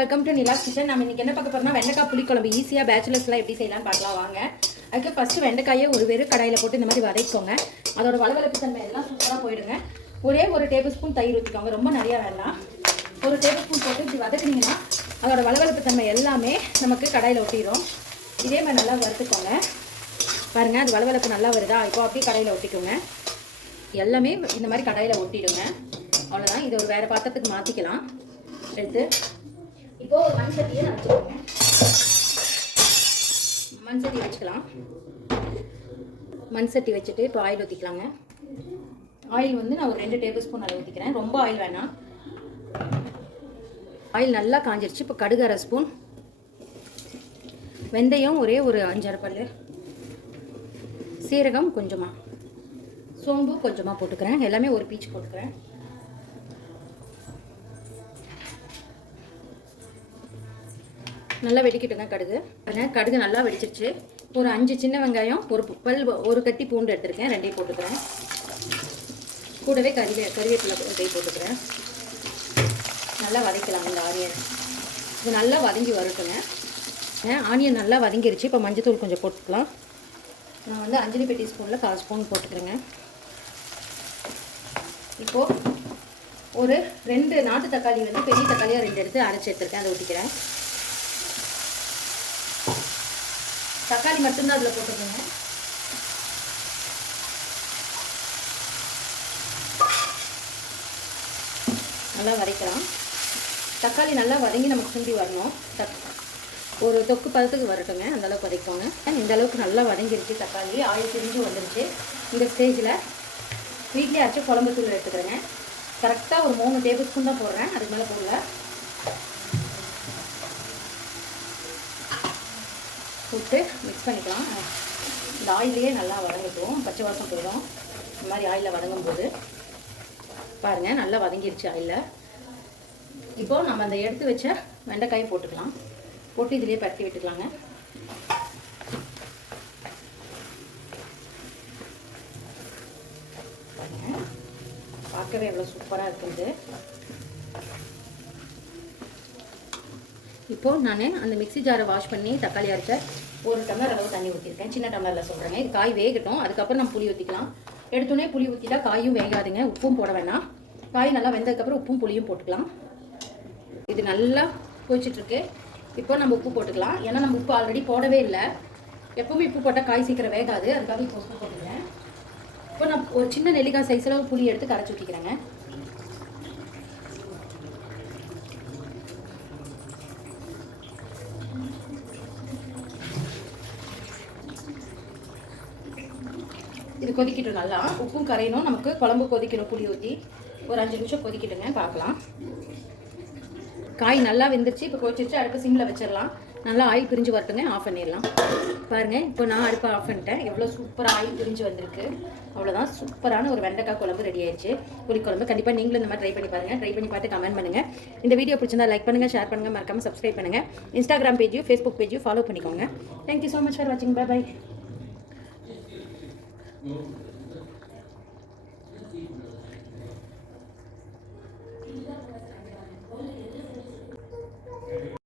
Welcome to Nila's kitchen. நம்ம இன்னைக்கு என்ன பார்க்க போறோம்னா வெண்டைக்காய் புளிக்குழம்பு ஈஸியாக பேச்சுலர்ஸ்லாம் எப்படி செய்யலாம்னு பார்க்கலாம் வாங்க. அதுக்கு ஃபஸ்ட்டு வெண்டைக்காயை ஒரு வெறும் கடாயில் போட்டு இந்த மாதிரி வதக்கிக்கோங்க. அதோட வளவளப்பு தன்மை எல்லாம் சூப்பராக போயிடுங்க. ஒரே ஒரு டேபிள் ஸ்பூன் தயிர் ஊற்றிக்கோங்க, ரொம்ப நிறையா வேண்டாம். ஒரு டேபிள் ஸ்பூன் போட்டு இப்படி வதக்குனீங்கன்னா அதோட வளவளப்பு தன்மை எல்லாமே நமக்கு கடாயில் ஒட்டிடும். இதே மாதிரி நல்லா வறுத்துக்கோங்க. பாருங்கள், அது வளவளப்பு நல்லா வருதா? இப்போ அப்படியே கடாயில் ஒட்டிக்கோங்க. எல்லாமே இந்த மாதிரி கடாயில் ஒட்டிடுங்க. அவ்வளோதான். இதை ஒரு வேறு பாத்திரத்துக்கு மாற்றிக்கலாம். எடுத்து இப்போ ஒரு மண் சட்டியை வச்சுக்கோங்க. மண் சட்டி வச்சுக்கலாம். மண் சட்டி வச்சுட்டு இப்போ ஆயில் ஊற்றிக்கலாங்க. ஆயில் வந்து நான் ஒரு 2 டேபிள் ஸ்பூன் அளவு ஊற்றிக்கிறேன், ரொம்ப ஆயில் வேணாம். ஆயில் நல்லா காஞ்சிருச்சு. இப்போ கடுகு 1/2 ஸ்பூன், வெந்தயம் ஒரே ஒரு 5-6 பல்லு, சீரகம் கொஞ்சமாக, சோம்பு கொஞ்சமாக போட்டுக்கிறேன். எல்லாமே ஒரு பீச் போட்டுக்கிறேன். நல்லா வெடிக்கிட்டுங்க கடுகு. கடுகு நல்லா வெடிச்சிருச்சு. ஒரு 5 சின்ன வெங்காயம், ஒரு கட்டி பூண்டு எடுத்துருக்கேன், 2 போட்டுக்கிறேன். கூடவே கறிவேப்பிலை போட்டுக்கிறேன். நல்லா வதக்கலாம் இந்த ஆனியன். இது நல்லா வதங்கி வரட்டுங்க. ஆனியன் நல்லா வதங்கிருச்சு. இப்போ மஞ்சத்தூள் கொஞ்சம் போட்டுக்கலாம். நான் வந்து 5 பெட்டி ஸ்பூனில் 1/4 ஸ்பூன் போட்டுக்கிறேங்க. இப்போது ஒரு 2 நாட்டு தக்காளி வந்து பெரிய தக்காளியாக 2 எடுத்து அரைச்சி எடுத்துருக்கேன், அதை ஊற்றிக்கிறேன். தக்காளி மட்டும்தான் அதில் போட்டுக்கோங்க. நல்லா வதக்கலாம். தக்காளி நல்லா வதங்கி நமக்கு சுண்டி வரணும். ஒரு தொக்கு பதத்துக்கு வரட்டுங்க, அந்தளவுக்கு வதக்கோங்க. இந்த அளவுக்கு நல்லா வதங்கிருச்சு. தக்காளி ஆயில் பிரிஞ்சு வந்துருச்சு. இந்த ஸ்டேஜில் வீட்டிலே அரைச்சி குழம்பு தூள் எடுத்துக்கிறேங்க. கரெக்டாக ஒரு 3 டேபிள் ஸ்பூன் தான் போடுறேன், அதுக்கு மேலே போடல. போட்டு மிக்ஸ் பண்ணிக்கலாம். இந்த ஆயிலே நல்லா வதங்கிக்கும், பச்சை வாசம் போயிடும். இந்த மாதிரி ஆயிலில் வதங்கும் போது பாருங்கள், நல்லா வதங்கிருச்சு ஆயிலில். இப்போது நம்ம அந்த எடுத்து வச்ச வெண்டைக்காயை போட்டுக்கலாம். போட்டு இதிலே பரட்டி விட்டுக்கலாங்க. பாருங்கள், பார்க்கவே எவ்வளோ சூப்பராக இருக்குது. இப்போது நான் அந்த மிக்ஸி ஜாரை வாஷ் பண்ணி தக்காளி அரைச்ச 1 டம்ளர் அளவு தண்ணி ஊற்றிருக்கேன். சின்ன டம்ளரில் சொல்கிறேங்க. இது காய் வேகட்டும், அதுக்கப்புறம் நம்ம புளி ஊற்றிக்கலாம். எடுத்தோடனே புளி ஊற்றிட்டா காயும் வேகாதுங்க. உப்பும் போட வேணாம். காய் நல்லா வெந்ததுக்கப்புறம் உப்பும் புளியும் போட்டுக்கலாம். இது நல்லா கொதிச்சிட்ருக்கு. இப்போ நம்ம உப்பு போட்டுக்கலாம். ஏன்னா நம்ம உப்பு ஆல்ரெடி போடவே இல்லை. எப்பவுமே உப்பு போட்டால் காய் சீக்கிரம் வேகாது, அதுக்காக இப்போ உப்பு போட்டுக்கிறேன். இப்போ நான் ஒரு சின்ன நெல்லிக்காய் சைஸில் புளி எடுத்து கரைச்சி ஊற்றிக்கிறேங்க. இது கொதிக்கிட்டோம். நல்லா உப்பும் கரையணும், நமக்கு குழம்பு கொதிக்கணும். புளி ஊற்றி ஒரு 5 நிமிஷம் கொதிக்கிட்டுங்க, பார்க்கலாம். காய் நல்லா வெந்துருச்சு. இப்போ கொதிச்சிருச்சு. அடுப்பு சிம்மில் வச்சிடலாம். நல்லா ஆயில் பிரிஞ்சு வரட்டுங்க, ஆஃப் பண்ணிடலாம். பாருங்கள், இப்போ நான் அடுப்பை ஆஃப் பண்ணிட்டேன். எவ்வளோ சூப்பராக ஆயில் பிரிஞ்சு வந்திருக்கு. அவ்வளோதான், சூப்பரான ஒரு வெண்டைக்காய் குழம்பு ரெடி ஆயிடுச்சு. புளிக்குழம்பு கண்டிப்பாக நீங்களும் இந்த மாதிரி ட்ரை பண்ணி பாருங்கள். ட்ரை பண்ணி பார்த்து கமெண்ட் பண்ணுங்கள். இந்த வீடியோ பிடிச்சிருந்தா லைக் பண்ணுங்கள், ஷேர் பண்ணுங்கள், மறக்காமல் சப்ஸ்கிரைப் பண்ணுங்கள். இன்ஸ்டாகிராம் பேஜையும் ஃபேஸ்புக் பேஜையும் ஃபாலோ பண்ணிக்கோங்க. தேங்க்யூ ஸோ மச் ஃபார் வாட்சிங். Bye by.